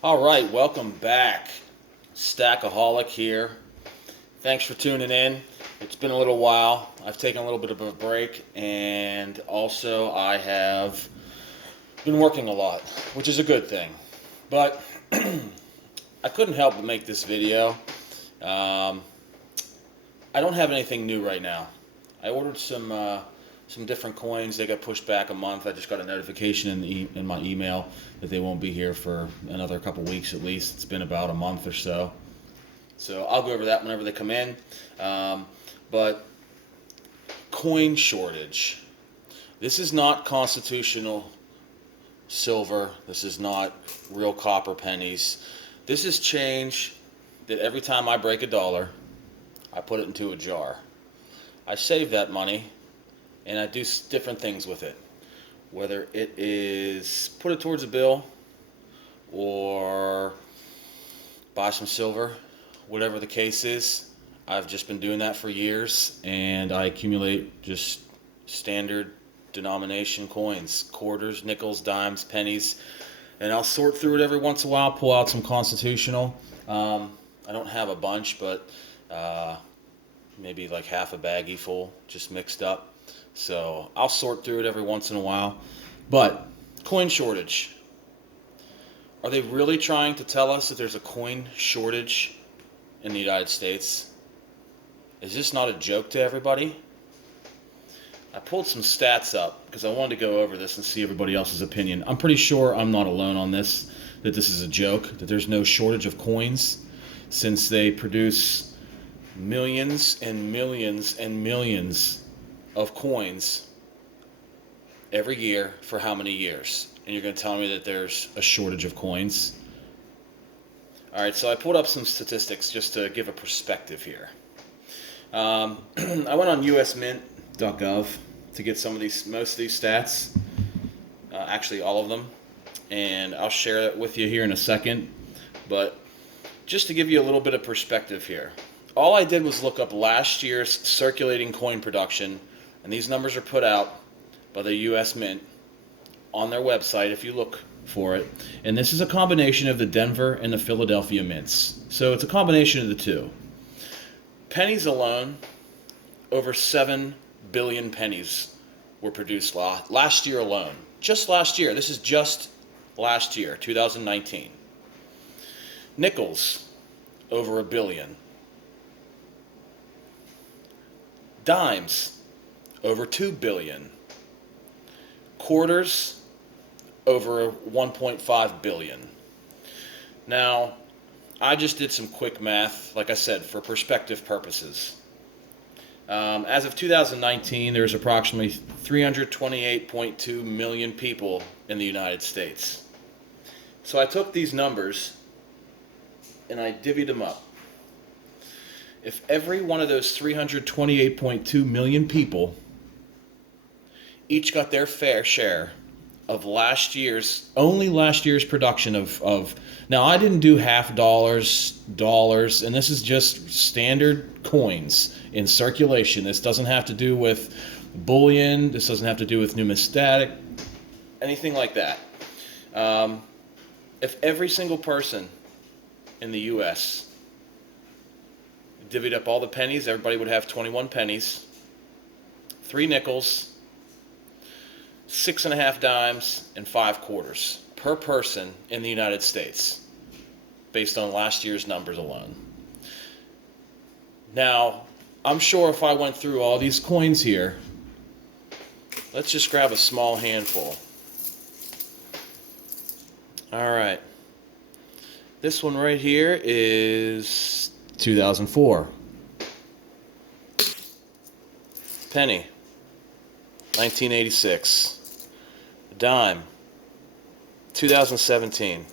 All right, welcome back. Stackaholic here. Thanks for tuning in. It's been a little while. I've taken a little bit of a break, and also I have been working a lot, which is a good thing. But I couldn't help but make this video. Um, I don't have anything new right now. I ordered some different coins. They got pushed back a month. I just got a notification in my email that they won't be here for another couple weeks at least. It's been about a month or so. So I'll go over that whenever they come in. But coin shortage. This is not constitutional silver. This is not real copper pennies. This is change that every time I break a dollar, I put it into a jar. I save that money and I do different things with it. Whether it is put it towards a bill or buy some silver, whatever the case is. I've just been doing that for years, and I accumulate just standard denomination coins, quarters, nickels, dimes, pennies, and I'll sort through it every once in a while, pull out some constitutional. I don't have a bunch, but maybe like half a baggie full just mixed up. So I'll sort through it every once in a while. But coin shortage. Are they really trying to tell us that there's a coin shortage in the United States? Is this not a joke to everybody? I pulled some stats up because I wanted to go over this and see everybody else's opinion. I'm pretty sure I'm not alone on this, that this is a joke, that there's no shortage of coins since they produce millions and millions and millions of coins every year for how many years? And you're going to tell me that there's a shortage of coins? All right, so I pulled up some statistics just to give a perspective here. I went on usmint.gov to get most of these stats, actually all of them, and I'll share it with you here in a second. But just to give you a little bit of perspective here, all I did was look up last year's circulating coin production, and these numbers are put out by the U.S. Mint on their website if you look for it. And this is a combination of the Denver and the Philadelphia mints. So it's a combination of the two. Pennies alone, over 7 billion pennies were produced last year alone. Just last year. This is just last year, 2019. Nickels, over 1 billion. Dimes, over 2 billion. Quarters, over 1.5 billion. Now, I just did some quick math, like I said, for perspective purposes. As of 2019, there's approximately 328.2 million people in the United States. So I took these numbers and I divvied them up. If every one of those 328.2 million people each got their fair share of last year's production of now I didn't do half dollars, and this is just standard coins in circulation. This doesn't have to do with bullion, this doesn't have to do with numismatic, anything like that. If every single person in the US divvied up all the pennies, everybody would have 21 pennies, 3 nickels, 6.5 dimes, and 5 quarters per person in the United States, based on last year's numbers alone. Now, I'm sure if I went through all these coins here, let's just grab a small handful. All right. This one right here is 2004. Penny, 1986. Dime, 2017.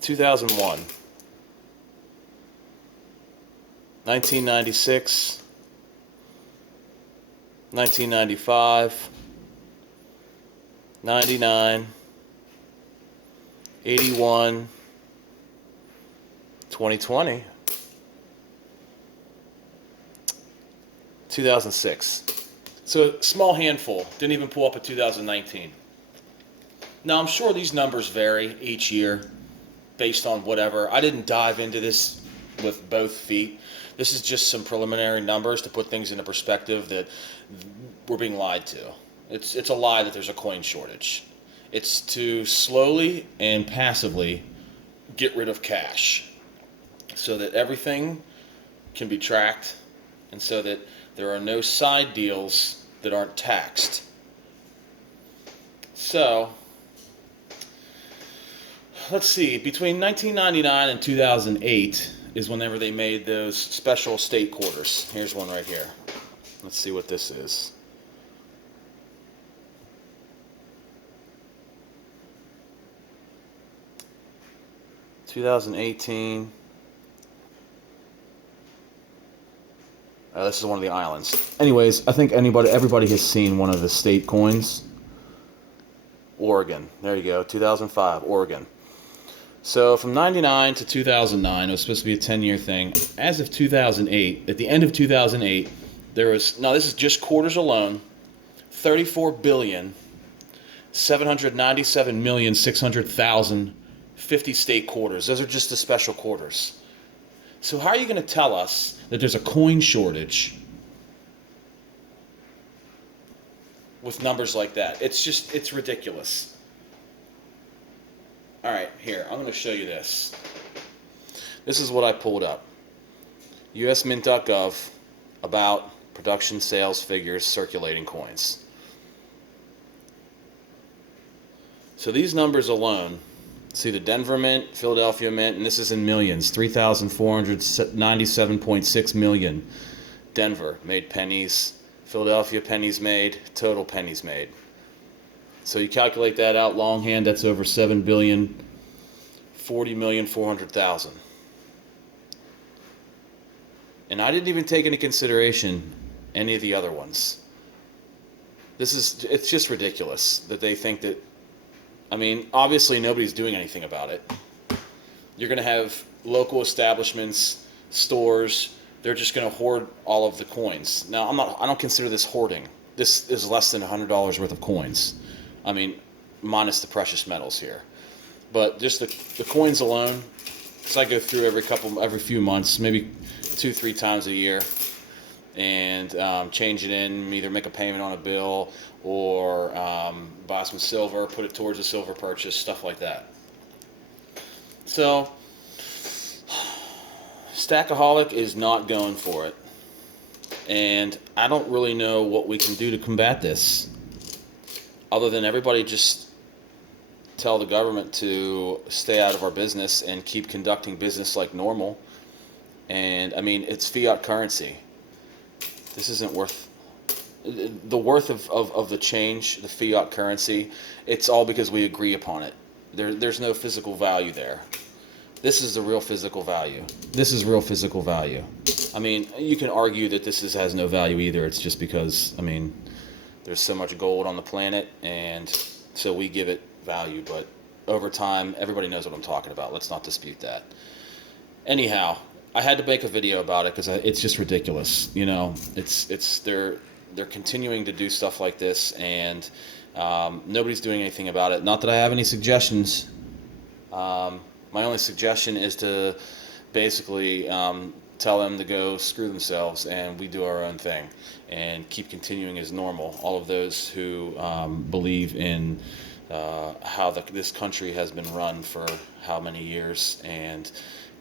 2001. 1996. 1995. 99. 81. 2020. 2006. So a small handful. Didn't even pull up a 2019. Now, I'm sure these numbers vary each year based on whatever. I didn't dive into this with both feet. This is just some preliminary numbers to put things into perspective that we're being lied to. It's a lie that there's a coin shortage. It's to slowly and passively get rid of cash so that everything can be tracked and so that there are no side deals that aren't taxed. So, let's see, between 1999 and 2008 is whenever they made those special state quarters. Here's one right here. Let's see what this is. (2018). This is one of the islands. Anyways, I think everybody has seen one of the state coins. Oregon. There you go. 2005, Oregon. So from 99 to 2009, it was supposed to be a 10-year thing. As of 2008, at the end of 2008, there was, now this is just quarters alone, 34,797,600,000 50 state quarters. Those are just the special quarters. So how are you going to tell us that there's a coin shortage with numbers like that? It's ridiculous. All right, here, I'm going to show you this. This is what I pulled up. USMint.gov about production sales figures circulating coins. So these numbers alone, see the Denver Mint, Philadelphia Mint, and this is in millions, 3,497.6 million. Denver made pennies, Philadelphia pennies made, total pennies made. So you calculate that out longhand, that's over 7,040,400,000. And I didn't even take into consideration any of the other ones. It's just ridiculous that they think that, I mean, obviously nobody's doing anything about it. You're going to have local establishments, stores, they're just going to hoard all of the coins. Now, I don't consider this hoarding. This is less than $100 worth of coins. I mean, minus the precious metals here. But just the coins alone, because I go through every few months, maybe 2-3 times a year, and change it in, either make a payment on a bill or buy some silver, put it towards a silver purchase, stuff like that. So, Stackaholic is not going for it. And I don't really know what we can do to combat this, other than everybody just tell the government to stay out of our business and keep conducting business like normal. And, I mean, it's fiat currency. This isn't worth the worth of the change, the fiat currency. It's all because we agree upon it. There's no physical value there. This is the real physical value. This is real physical value. I mean, you can argue that has no value either. It's just because, I mean, there's so much gold on the planet, and so we give it value. But over time, everybody knows what I'm talking about. Let's not dispute that. Anyhow, I had to make a video about it because it's just ridiculous. You know, they're continuing to do stuff like this, and nobody's doing anything about it. Not that I have any suggestions. My only suggestion is to basically tell them to go screw themselves, and we do our own thing and keep continuing as normal. All of those who believe in how this country has been run for how many years, and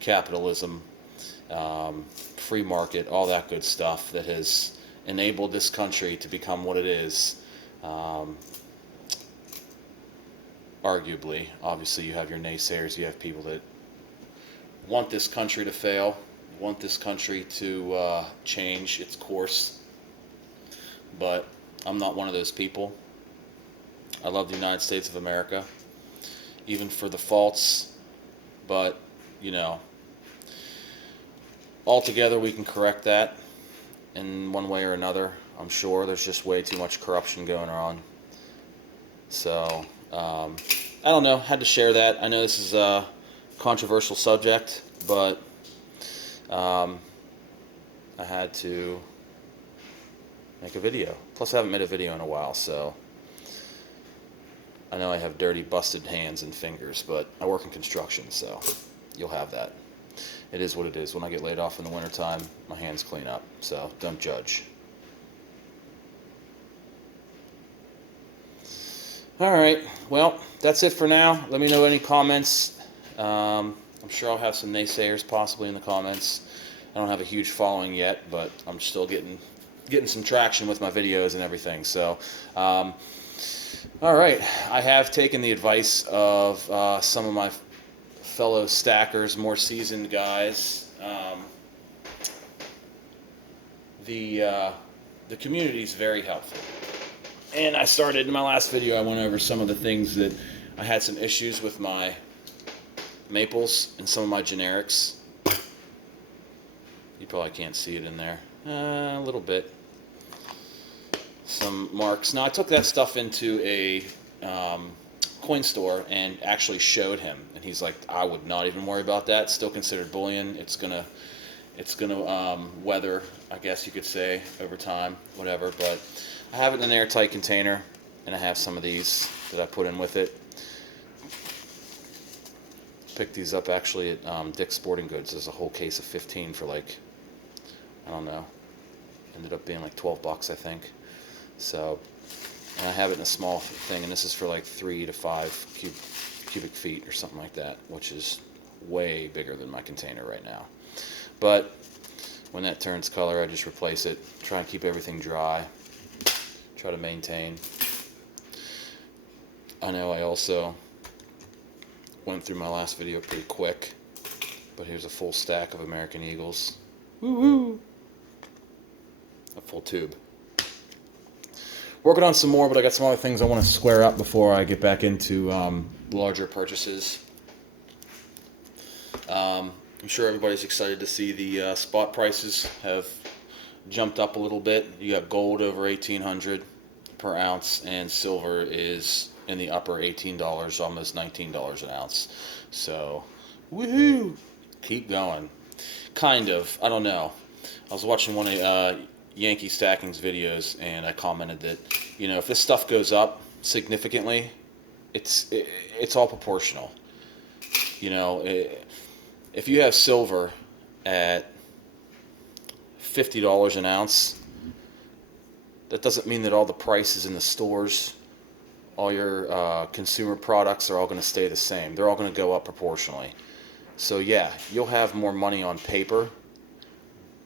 capitalism, free market, all that good stuff that has enabled this country to become what it is. Arguably, obviously you have your naysayers, you have people that want this country to fail, want this country to change its course, but I'm not one of those people. I love the United States of America, even for the faults, but, you know, altogether we can correct that in one way or another. I'm sure there's just way too much corruption going on. So, I don't know, had to share that. I know this is a controversial subject, but I had to make a video. Plus I haven't made a video in a while, so I know I have dirty, busted hands and fingers, but I work in construction, so you'll have that. It is what it is. When I get laid off in the wintertime, my hands clean up, so don't judge. Alright, well, that's it for now. Let me know any comments. I'm sure I'll have some naysayers possibly in the comments. I don't have a huge following yet, but I'm still getting some traction with my videos and everything. So, alright, I have taken the advice of some of my fellow stackers, more seasoned guys. The community is very helpful. And I started in my last video, I went over some of the things that I had some issues with my maples and some of my generics. You probably can't see it in there. A little bit. Some marks. Now I took that stuff into a coin store and actually showed him, and he's like, I would not even worry about that. It's still considered bullion. It's gonna weather, I guess you could say, over time, whatever. But I have it in an airtight container, and I have some of these that I put in with it. Picked these up actually at Dick's Sporting Goods. There's a whole case of 15 for like, I don't know, ended up being like 12 bucks, I think. So, and I have it in a small thing, and this is for like 3 to 5 cubic feet or something like that, which is way bigger than my container right now. But when that turns color, I just replace it. Try and keep everything dry. Try to maintain. I know I also went through my last video pretty quick, but here's a full stack of American Eagles. Woo-hoo! A full tube. Working on some more, but I got some other things I want to square up before I get back into larger purchases. I'm sure everybody's excited to see the spot prices have jumped up a little bit. You got gold over $1,800 per ounce, and silver is in the upper $18, almost $19 an ounce. So, woohoo! Keep going. Kind of. I don't know. I was watching one of Yankee Stacking's videos, and I commented that, you know, if this stuff goes up significantly, it's all proportional. You know, if you have silver at $50 an ounce, that doesn't mean that all the prices in the stores, all your consumer products are all going to stay the same. They're all going to go up proportionally. So yeah, you'll have more money on paper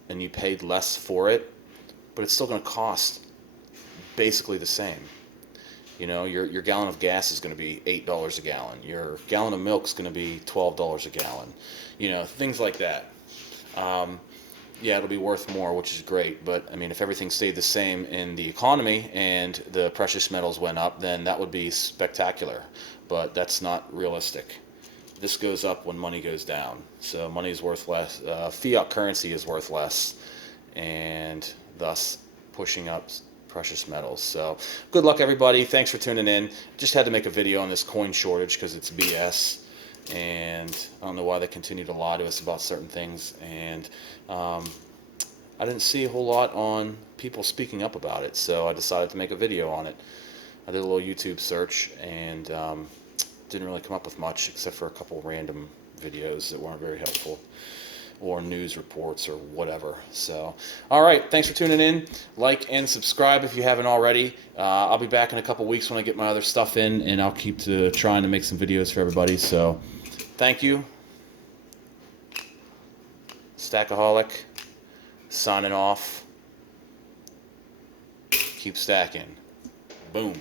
and you paid less for it, but it's still going to cost basically the same. You know, your gallon of gas is going to be $8 a gallon. Your gallon of milk is going to be $12 a gallon. You know, things like that. Yeah, it'll be worth more, which is great. But, I mean, if everything stayed the same in the economy and the precious metals went up, then that would be spectacular. But that's not realistic. This goes up when money goes down. So money is worth less. Fiat currency is worth less, and thus pushing up precious metals. So good luck, everybody. Thanks for tuning in. Just had to make a video on this coin shortage because it's BS. And I don't know why they continue to lie to us about certain things. And I didn't see a whole lot on people speaking up about it, so I decided to make a video on it. I did a little YouTube search and didn't really come up with much except for a couple random videos that weren't very helpful, or news reports or whatever. So, all right, thanks for tuning in. Like and subscribe if you haven't already. I'll be back in a couple weeks when I get my other stuff in, and I'll keep trying to make some videos for everybody. So, thank you. Stackaholic, signing off. Keep stacking. Boom.